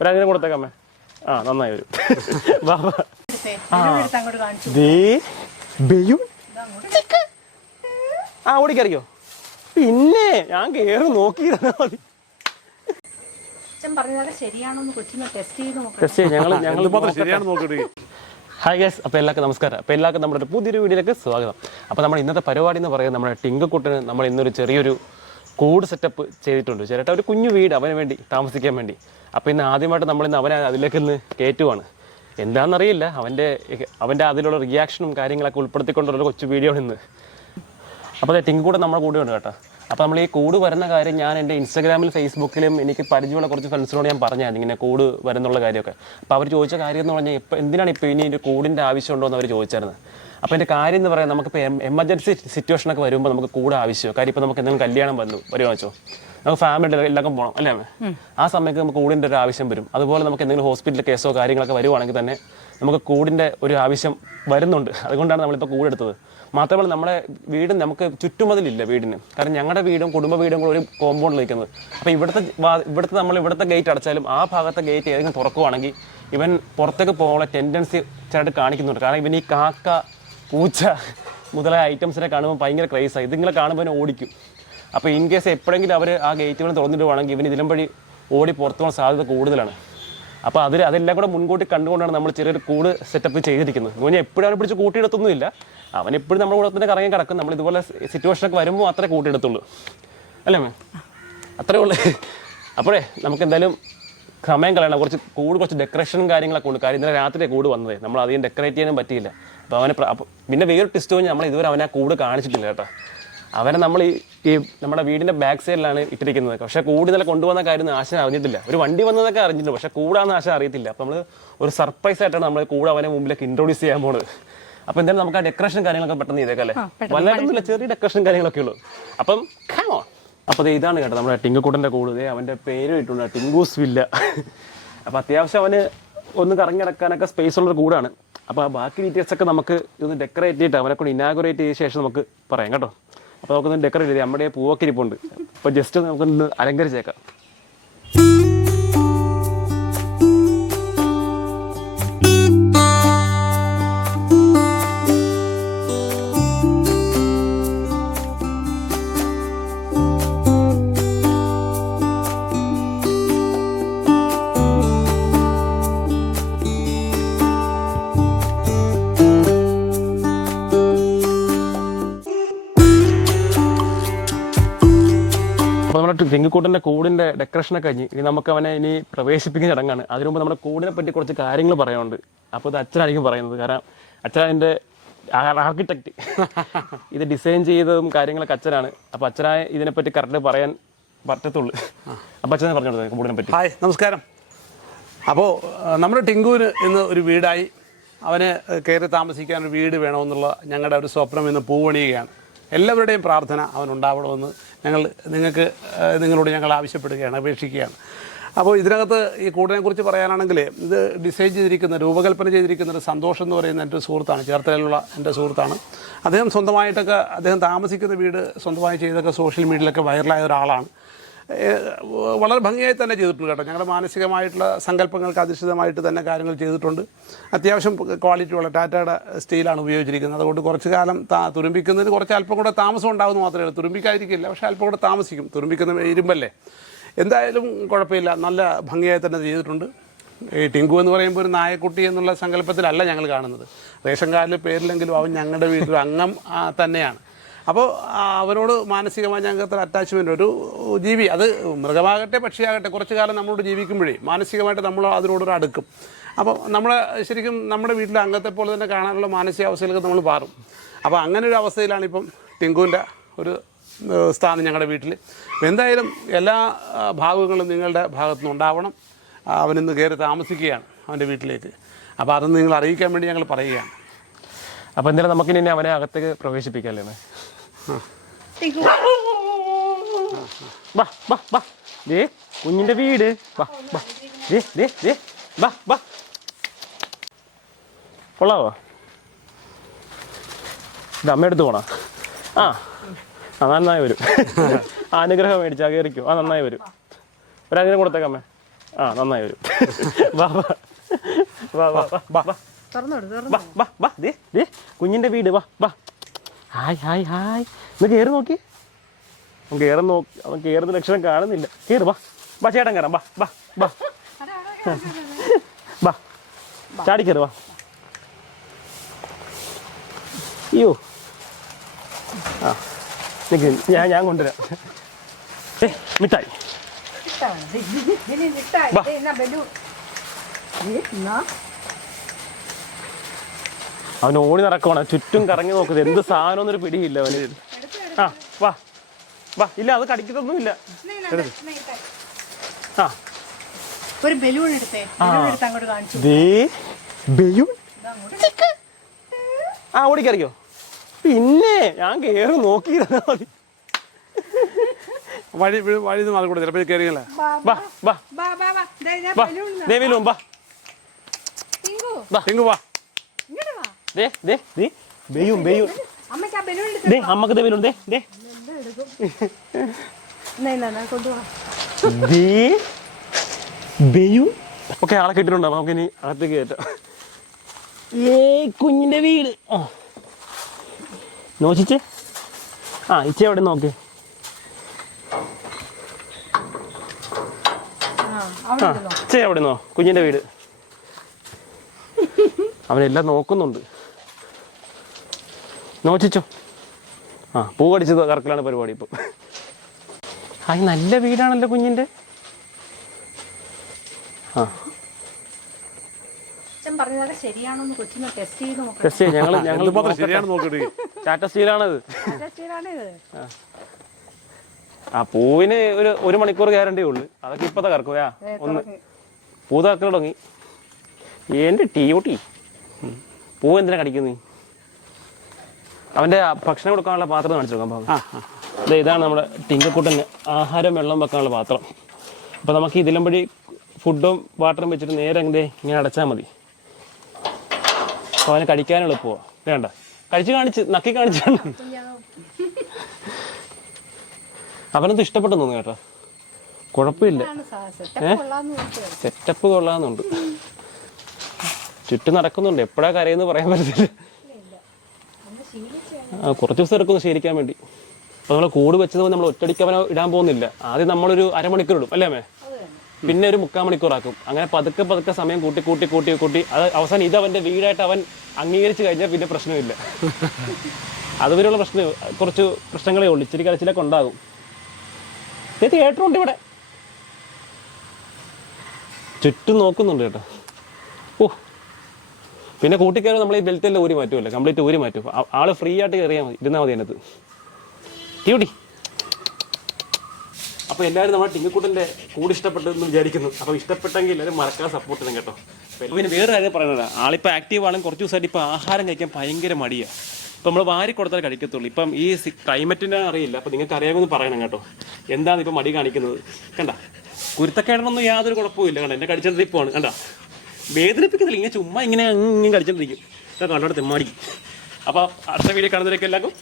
ഒരങ്ങനെ കൊടുത്തേക്കമ്മേ ആ നന്നായി വരും. വാ, വാ. എടുത്ത് അങ്ങോട്ട് കാണിച്ചു ദേ ബെയും. ചിക്ക്. ആ ഓടിക്കറിയോ? പിന്നെ ഞാൻ കേറി നോക്കിയിരുന്നാ മതി. ഹായ് ഗൈസ് അപ്പോൾ എല്ലാവർക്കും നമസ്കാരം. അപ്പോൾ എല്ലാവർക്കും നമ്മുടെ ഒരു പുതിയൊരു വീഡിയോയിലേക്ക് സ്വാഗതം. അപ്പോൾ നമ്മുടെ ഇന്നത്തെ പരിപാടി എന്ന് പറയുന്നത് നമ്മുടെ ടിങ്കക്കുട്ടിന് നമ്മൾ ഇന്നൊരു ചെറിയൊരു കൂട് സെറ്റപ്പ് ചെയ്തിട്ടുണ്ട്. ചേട്ടാ ഒരു കുഞ്ഞു വീട് അവന് വേണ്ടി താമസിക്കാൻ വേണ്ടി. അപ്പോൾ ഇന്ന് ആദ്യമായിട്ട് നമ്മൾ ഇന്ന് അവനെ അതിലേക്ക് ഇന്ന് കയറ്റുവാണ് എന്താണെന്നറിയില്ല അവന്റെ അവന്റെ അതിലുള്ള റിയാക്ഷനും കാര്യങ്ങളൊക്കെ ഉൾപ്പെടുത്തിക്കൊണ്ടുള്ള കൊച്ചു വീഡിയോ ഇന്ന്. അപ്പോൾ അതെ കൂടെ നമ്മുടെ കൂടെ ഉണ്ട് കേട്ടോ. അപ്പോൾ നമ്മൾ ഈ കൂട് വരുന്ന കാര്യം ഞാൻ എന്റെ ഇൻസ്റ്റാഗ്രാമിൽ ഫേസ്ബുക്കിലും എനിക്ക് പരിചയമുള്ള കുറച്ച് ഫ്രണ്ട്സിനോട് ഞാൻ പറഞ്ഞായിരുന്നു ഇങ്ങനെ കൂട് വരുന്നുള്ള കാര്യമൊക്കെ. അപ്പോൾ അവർ ചോദിച്ച കാര്യം എന്ന് പറഞ്ഞാൽ ഇപ്പോൾ എന്തിനാണ് ഇപ്പോൾ ഇനി ഒരു കൂടിന്റെ ആവശ്യമുണ്ടോ എന്ന് അവർ ചോദിച്ചായിരുന്നു? അപ്പോൾ എന്റെ കാര്യം എന്ന് പറയാൻ നമുക്കിപ്പോൾ എമർജൻസി സിറ്റുവേഷനൊക്കെ വരുമ്പോൾ നമുക്ക് കൂടെ ആവശ്യം കാര്യം ഇപ്പോൾ നമുക്ക് എന്തെങ്കിലും കല്യാണം വന്നു. വരുമോ വെച്ചോ നമുക്ക് ഫാമിലി എല്ലാവർക്കും പോകണം അല്ലേ? ആ സമയത്ത് നമുക്ക് കൂടിന്റെ ഒരു ആവശ്യം വരും. അതുപോലെ നമുക്ക് എന്തെങ്കിലും ഹോസ്പിറ്റൽ കേസോ കാര്യങ്ങളൊക്കെ വരുവാണെങ്കിൽ തന്നെ നമുക്ക് കൂടിന്റെ ഒരു ആവശ്യം വരുന്നുണ്ട്. അതുകൊണ്ടാണ് നമ്മളിപ്പോൾ കൂടെടുത്തത് മാത്രമല്ല നമ്മുടെ വീട് നമുക്ക് ചുറ്റുമതിലില്ല വീടിന്. കാരണം ഞങ്ങളുടെ വീടും കുടുംബ വീടും കൂടെ ഒരു കോമ്പൗണ്ടിൽ നിൽക്കുന്നത്. അപ്പോൾ ഇവിടുത്തെ ഇവിടുത്തെ നമ്മൾ ഇവിടുത്തെ ഗേറ്റ് അടച്ചാലും ആ ഭാഗത്തെ ഗേറ്റ് ഏതെങ്കിലും തുറക്കുവാണെങ്കിൽ ഇവൻ പുറത്തേക്ക് പോകാനുള്ള ടെൻഡൻസി ചിലയിട്ട് കാണിക്കുന്നുണ്ട്. കാരണം ഇവൻ ഈ കാക്ക പൂച്ച മുതലായ ഐറ്റംസിനെ കാണുമ്പോൾ ഭയങ്കര ക്രൈസായി ഇതിങ്ങനെ കാണുമ്പോൾ ഓടിക്കും. അപ്പോൾ ഇൻ കേസ് എപ്പോഴെങ്കിലും അവർ ആ ഗേറ്റുകൾ തുറന്നിടുവാണെങ്കിൽ ഇവൻ ഇതിലും വഴി ഓടി പുറത്തു പോകാൻ സാധ്യത കൂടുതലാണ്. അപ്പോൾ അതിൽ അതെല്ലാം കൂടെ മുൻകൂട്ടി കണ്ടുകൊണ്ടാണ് നമ്മൾ ചെറിയൊരു കൂട് സെറ്റപ്പ് ചെയ്തിരിക്കുന്നത്. എന്ന് പറഞ്ഞാൽ എപ്പോഴും അവനെ പിടിച്ച് കൂട്ടിയെടുത്തൊന്നുമില്ല. അവൻ എപ്പോഴും നമ്മുടെ കൂടെ തന്നെ കറങ്ങി കിടക്കും. നമ്മൾ ഇതുപോലെ സിറ്റുവേഷനൊക്കെ വരുമ്പോൾ അത്രേ കൂട്ടിയെടുത്തുള്ളൂ. അല്ലേ മേ അത്രേ ഉള്ളൂ. അപ്പോഴേ നമുക്ക് എന്തായാലും സമയം കളയണം കുറച്ച് കൂട് കുറച്ച് ഡെക്കറേഷനും കാര്യങ്ങളൊക്കെ ഉണ്ട് കാര്യം ഇന്നലെ രാത്രി കൂട് വന്നത്. നമ്മൾ അധികം ഡെക്കറേറ്റ് ചെയ്യാനും പറ്റിയില്ല. അപ്പോൾ അവനെ പിന്നെ വേറൊരു ടെസ്റ്റ് കഴിഞ്ഞാൽ നമ്മൾ ഇതുവരെ അവനെ കൂട് കാണിച്ചിട്ടില്ല കേട്ടോ. അവനെ നമ്മൾ ഈ ഈ നമ്മുടെ വീടിന്റെ ബാക്ക് സൈഡിലാണ് ഇട്ടിരിക്കുന്നത്. പക്ഷേ കൂടുതൽ കൊണ്ടുവന്ന കാര്യം ആശ അറിഞ്ഞിട്ടില്ല. ഒരു വണ്ടി വന്നതൊക്കെ അറിഞ്ഞിട്ടുണ്ട് പക്ഷേ കൂടാന്ന് ആശ അറിയത്തില്ല. അപ്പോൾ നമ്മൾ ഒരു സർപ്രൈസ് ആയിട്ടാണ് നമ്മൾ കൂടെ അവനെ മുമ്പിലേക്ക് ഇൻട്രോഡ്യൂസ് ചെയ്യാൻ പോണത്. അപ്പോൾ എന്തായാലും നമുക്ക് ആ ഡെക്കറേഷൻ കാര്യങ്ങളൊക്കെ പെട്ടെന്ന് ചെയ്തേക്കല്ലേ അല്ലേ? വല്ലായിട്ടൊന്നുമില്ല ചെറിയ ഡെക്കറേഷൻ കാര്യങ്ങളൊക്കെ ഉള്ളൂ. അപ്പം on. അപ്പോൾ ഇതാണ് കേട്ടോ നമ്മുടെ ടിങ്കുക്കൂട്ടന്റെ കൂടുതൽ അവന്റെ പേര് ഇട്ടുണ്ട് ടിങ്കൂസ് വില്ല. അപ്പോൾ അത്യാവശ്യം അവന് ഒന്ന് കറങ്ങി നടക്കാനൊക്കെ സ്പേസ് ഉള്ളൊരു കൂടാണ്. അപ്പോൾ ആ ബാക്കി ഡീറ്റെയിൽസ് ഒക്കെ നമുക്ക് ഇതൊന്ന് ഡെക്കറേറ്റ് ചെയ്തിട്ട് അവനെ കൊണ്ട് ഇനാഗുറേറ്റ് ചെയ്ത ശേഷം നമുക്ക് പറയാം കേട്ടോ. അപ്പോൾ നമുക്കൊന്ന് ഡെക്കറേറ്റ് ചെയ്യാം നമ്മുടെ പൂവൊക്കെ ഇരിപ്പുണ്ട്. അപ്പോൾ ജസ്റ്റ് നമുക്കൊന്ന് അലങ്കരിച്ചേക്കാം. കൂടിന്റെ കൂടിന്റെ ഡെക്കറേഷനൊക്കെ കഴിഞ്ഞ് ഇനി നമുക്ക് അവനെ ഇനി പ്രവേശിപ്പിക്കുന്ന ചടങ്ങാണ്. അതിനു മുമ്പ് നമ്മുടെ കൂടിനെ പറ്റി കുറച്ച് കാര്യങ്ങൾ പറയാനുണ്ട്. അപ്പോൾ ഇത് അച്ഛനായിരിക്കും പറയുന്നത്. കാരണം അച്ഛൻ ആർക്കിടെക്റ്റ് ഇത് ഡിസൈൻ ചെയ്തതും കാര്യങ്ങളൊക്കെ അച്ഛനാണ്. അപ്പോൾ അച്ഛനായ ഇതിനെപ്പറ്റി കറക്റ്റ് പറയാൻ പറ്റത്തുള്ളൂ. അപ്പോൾ അച്ഛനെ പറഞ്ഞു കൂടിനെ പറ്റി. ഹായ് നമസ്കാരം. അപ്പോൾ നമ്മുടെ ടിങ്കുവിന് ഇന്ന് ഒരു വീടായി. അവന് കയറി താമസിക്കാൻ ഒരു വീട് വേണമെന്നുള്ള ഞങ്ങളുടെ ഒരു സ്വപ്നം ഇന്ന് പൂവണിയുകയാണ്. എല്ലാവരുടെയും പ്രാർത്ഥന അവനുണ്ടാവണമെന്ന് ഞങ്ങൾ നിങ്ങൾക്ക് നിങ്ങളോട് ഞങ്ങൾ ആവശ്യപ്പെടുകയാണ് അപേക്ഷിക്കുകയാണ്. അപ്പോൾ ഇതിനകത്ത് ഈ കൂടിനെ കുറിച്ച് പറയാനാണെങ്കിൽ ഇത് ഡിസൈൻ ചെയ്തിരിക്കുന്ന രൂപകൽപ്പന ചെയ്തിരിക്കുന്ന ഒരു സന്തോഷം എന്ന് പറയുന്ന എന്റെ സുഹൃത്താണ് ചേർത്തലയിലുള്ള എന്റെ സുഹൃത്താണ്. അദ്ദേഹം സ്വന്തമായിട്ടൊക്കെ അദ്ദേഹം താമസിക്കുന്ന വീട് സ്വന്തമായി ചെയ്തൊക്കെ സോഷ്യൽ മീഡിയയിലൊക്കെ വൈറലായ ഒരാളാണ്. വളരെ ഭംഗിയായി തന്നെ ചെയ്തിട്ടുണ്ട് കേട്ടോ. ഞങ്ങളുടെ മാനസികമായിട്ടുള്ള സങ്കല്പങ്ങൾക്ക് അധിഷ്ഠിതമായിട്ട് തന്നെ കാര്യങ്ങൾ ചെയ്തിട്ടുണ്ട്. അത്യാവശ്യം ക്വാളിറ്റിയുള്ള ടാറ്റയുടെ സ്റ്റീലാണ് ഉപയോഗിച്ചിരിക്കുന്നത്. അതുകൊണ്ട് കുറച്ച് കാലം താ തുരുമ്പിക്കുന്നതിന് കുറച്ച് അല്പം കൂടെ താമസം ഉണ്ടാകുമെന്ന് മാത്രമേ ഉള്ളൂ. തുരുമ്പിക്കാതിരിക്കില്ല. പക്ഷേ അല്പം കൂടെ താമസിക്കും. തുരുമ്പിക്കുന്ന ഇരുമ്പല്ലേ? എന്തായാലും കുഴപ്പമില്ല. നല്ല ഭംഗിയായി തന്നെ ചെയ്തിട്ടുണ്ട്. ഈ ടിങ്കു എന്ന് പറയുമ്പോൾ ഒരു നായക്കുട്ടി എന്നുള്ള സങ്കല്പത്തിലല്ല ഞങ്ങൾ കാണുന്നത്. റേഷൻ കാർഡിൽ പേരിലെങ്കിലും അവൻ ഞങ്ങളുടെ വീട്ടിൽ അംഗം തന്നെയാണ്. അപ്പോൾ അവനോട് മാനസികമായി ഞങ്ങൾക്ക് അറ്റാച്ച്മെന്റ് ഒരു ജീവി അത് മൃഗമാകട്ടെ പക്ഷിയാകട്ടെ കുറച്ച് കാലം നമ്മളോട് ജീവിക്കുമ്പോഴേ മാനസികമായിട്ട് നമ്മൾ അതിനോടൊരു അടുക്കും. അപ്പോൾ നമ്മൾ ശരിക്കും നമ്മുടെ വീട്ടിലെ അംഗത്തെ പോലെ തന്നെ കാണാനുള്ള മാനസികാവസ്ഥയിലൊക്കെ നമ്മൾ മാറും. അപ്പോൾ അങ്ങനെ ഒരു അവസ്ഥയിലാണ് ഇപ്പം ടിങ്കുവിന്റെ ഒരു സ്ഥാനം ഞങ്ങളുടെ വീട്ടിൽ. എന്തായാലും എല്ലാ ഭാഗങ്ങളും നിങ്ങളുടെ ഭാഗത്തു നിന്നുണ്ടാവണം ആ, അവനിന്ന് കയറി താമസിക്കുകയാണ് അവന്റെ വീട്ടിലേക്ക്. അപ്പോൾ അതൊന്ന് നിങ്ങൾ അറിയിക്കാൻ വേണ്ടി ഞങ്ങൾ പറയുകയാണ്. അപ്പോൾ എന്തായാലും നമുക്ക് ഇനി അവനെ അകത്തേക്ക് പ്രവേശിപ്പിക്കാല്ലേ വാ ദേ കുഞ്ഞിന്റെ വീട്. ദേ ദേ ദേ. കൊള്ളാവോ ഇത് അമ്മയെടുത്ത് പോണോ? ആ. ആ നന്നായി വരും. അനുഗ്രഹം മേടിച്ചാൽ കയറിക്കോ ആ നന്നായി വരും. ഒരങ്ങനെ കൊടുത്തേക്കമ്മേ ആ നന്നായി വരും. വാ വാ. വാ വാ വാ വാ. വാ തുറന്നോട്. വാ വാ വാ ദേ ദേ കുഞ്ഞിന്റെ വീട് വാ വാ. Hi hi hi. ഒന്ന് കയറി നോക്കി. അവൻ കയറി നോക്കി. അവൻ കയറുന്ന ലക്ഷണം കാണുന്നില്ല. കയറി വാ. വാ ചേട്ടൻ കയറാം വാ വാ വാ. വാ. ചാടി കയറി വാ. അയ്യോ. ആ ഞാൻ ഞാൻ കൊണ്ടുവരാം. ഏ മിഠായി. വാ. അവൻ ഓടി നടക്കുവാണ്. ചുറ്റും കറങ്ങി നോക്കുന്നത് എന്ത് സാധനം എന്നൊരു പിടിയില്ല അവന്. ആ വാ. വാ ഇല്ല അത് കടിക്കത്തൊന്നുമില്ല. ആ. ഒരു ബലൂൺ എടുത്തേ. ബലൂൺ എടുത്ത് അങ്ങോട്ട് കാണിച്ചു. ദേ ആ ഓടിക്കറിയോ പിന്നെ ഞാൻ കേറി നോക്കിയിരുന്നാ മതി. വഴി വഴി മാറി കൂടെ ചിലപ്പോൾ കയറിയല്ലേ? വാ വാ. ബാ ബാ ബാ. ദേവിലും ടിങ്കു വാ. ദേ ദേ ദേ. ബെയ്യും ബെയ്യും. ദേ അമ്മയ്ക്ക് ദേ ദേ എന്നാ എന്നാ കൊണ്ടുപോവാ. ദേ ബെയൂൺ ഓക്കെ ആളെ കിട്ടിയിട്ടുണ്ടോ നമുക്ക് ഇനി അകത്തേക്ക് കയറ്റാം. ഏ കുഞ്ഞിന്റെ വീട്. നോച്ചിച്ചേ ആ ഇച്ച എവിടെ നോക്കേ. ആ ഇച്ച എവിടെ നോ കുഞ്ഞിന്റെ വീട്. അവനെല്ലാം നോക്കുന്നുണ്ട്. നോച്ചിച്ചോ. ആ പൂ കടിച്ചത് കറക്കലാണ് പരിപാടി ഇപ്പം. ആ നല്ല വീടാണല്ലോ ആ. ടെസ്റ്റ് ഞങ്ങൾ ഞങ്ങൾ ടാറ്റ സ്റ്റീലാണത് ആ. പൂവിന് ഒരു ഒരു മണിക്കൂർ ഗ്യാരണ്ടി ഉള്ളു. അതൊക്കെ ഇപ്പത്തെ കറക്കുവാ? ഒന്ന് പൂ തറക്കൽ തുടങ്ങി. എന്റെ ടീ പൂ എന്തിനാ കടിക്കുന്നേ? അവന്റെ ആ ഭക്ഷണം കൊടുക്കാനുള്ള പാത്രം കാണിച്ചു കൊടുക്കാം ആ ആ ദേ ഇതാണ് നമ്മുടെ ടിങ്കക്കുട്ടന് ആഹാരം വെള്ളം വെക്കാനുള്ള പാത്രം. അപ്പോൾ നമുക്ക് ഇതിലും വഴി ഫുഡും വാട്ടറും വെച്ചിട്ട് നേരെ എന്തേ ഇങ്ങനെ അടച്ചാൽ മതി. അപ്പോൾ അവന് കഴിക്കാൻ എളുപ്പമോ വേണ്ട. കഴിച്ച് കാണിച്ച് നക്കി കാണിച്ചാണ്. അവനത് ഇഷ്ടപ്പെട്ടു തോന്നുന്നു കേട്ടോ. കുഴപ്പമില്ല. സെറ്റപ്പ് കൊള്ളാന്ന് ചോദിച്ചത് സെറ്റപ്പ് കൊള്ളാമെന്നുണ്ട് ചുറ്റും നടക്കുന്നുണ്ട്. എപ്പോഴാ കരയെന്ന് പറയാൻ പറ്റത്തില്ല. കുറച്ച് ദിവസം എടുക്കും ശീലിക്കാൻ വേണ്ടി. അപ്പോൾ നമ്മൾ കൂട് വെച്ചത് നമ്മൾ ഒറ്റടിക്ക് അവനെ ഇടാൻ പോകുന്നില്ല. ആദ്യം നമ്മളൊരു അരമണിക്കൂർ ഇടും അല്ലേ അമ്മേ? പിന്നെ ഒരു മുക്കാൽ മണിക്കൂറാക്കും അങ്ങനെ പതുക്കെ പതുക്കെ സമയം കൂട്ടി കൂട്ടി കൂട്ടി കൂട്ടി. അത് അവസാനം ഇത് അവന്റെ വീടായിട്ട് അവൻ അംഗീകരിച്ച് കഴിഞ്ഞാൽ പിന്നെ പ്രശ്നമില്ല. അതുവരെയുള്ള പ്രശ്നം കുറച്ച് പ്രശ്നങ്ങളേ ഉള്ളൂ. ഇച്ചിരി കരച്ചിലൊക്കെ ഉണ്ടാകും. തിയേറ്ററുണ്ട് ഇവിടെ. ചുറ്റും നോക്കുന്നുണ്ട് കേട്ടോ. പിന്നെ കൂട്ടിക്കയറി നമ്മൾ ഈ ബെൽറ്റെല്ലാം ഊരി മാറ്റുമല്ലോ കംപ്ലീറ്റ് ഊരി മാറ്റും. ആൾ ഫ്രീ ആയിട്ട് കയറിയാൽ മതി ഇരുന്നാൽ മതി അതിനകത്ത്. ട്യൂട്ടി അപ്പോൾ എല്ലാവരും നമ്മുടെ ടിങ്ങിക്കുട്ടന്റെ കൂടെ ഇഷ്ടപ്പെട്ടെന്ന് വിചാരിക്കുന്നു. അപ്പോൾ ഇഷ്ടപ്പെട്ടെങ്കിൽ എല്ലാവരും മറക്കാൻ സപ്പോർട്ട് ചെയ്യണം കേട്ടോ. പിന്നെ വേറെ കാര്യം പറയുന്നത് ആളിപ്പോൾ ആക്റ്റീവ് ആണെങ്കിൽ കുറച്ച് ദിവസമായിട്ട് ഇപ്പോൾ ആഹാരം കഴിക്കാൻ ഭയങ്കര മടിയാണ് ഇപ്പം നമ്മൾ വാരി കൊടുത്താൽ കഴിക്കത്തുള്ളൂ. ഇപ്പം ഈ ക്ലൈമറ്റിന്റെ അറിയില്ല. അപ്പോൾ നിങ്ങൾക്ക് അറിയാമെന്ന് പറയണം കേട്ടോ. എന്താണ് ഇപ്പോൾ മടി കാണിക്കുന്നത്? കണ്ട? കുരുത്തക്കേടനൊന്നും യാതൊരു കുഴപ്പമില്ല കണ്ട? എന്നെ ആണ്. കണ്ട? വേദനിപ്പിക്കുന്നില്ല ഇങ്ങനെ ചുമ്മാ ഇങ്ങനെ ഇങ്ങനെ കടിച്ചോണ്ടിരിക്കും ഇതൊക്കെ കണ്ടോടെ തെമ്മാടി അപ്പോൾ അടുത്ത വീഡിയോ കാണുന്നവരൊക്കെ എല്ലാവർക്കും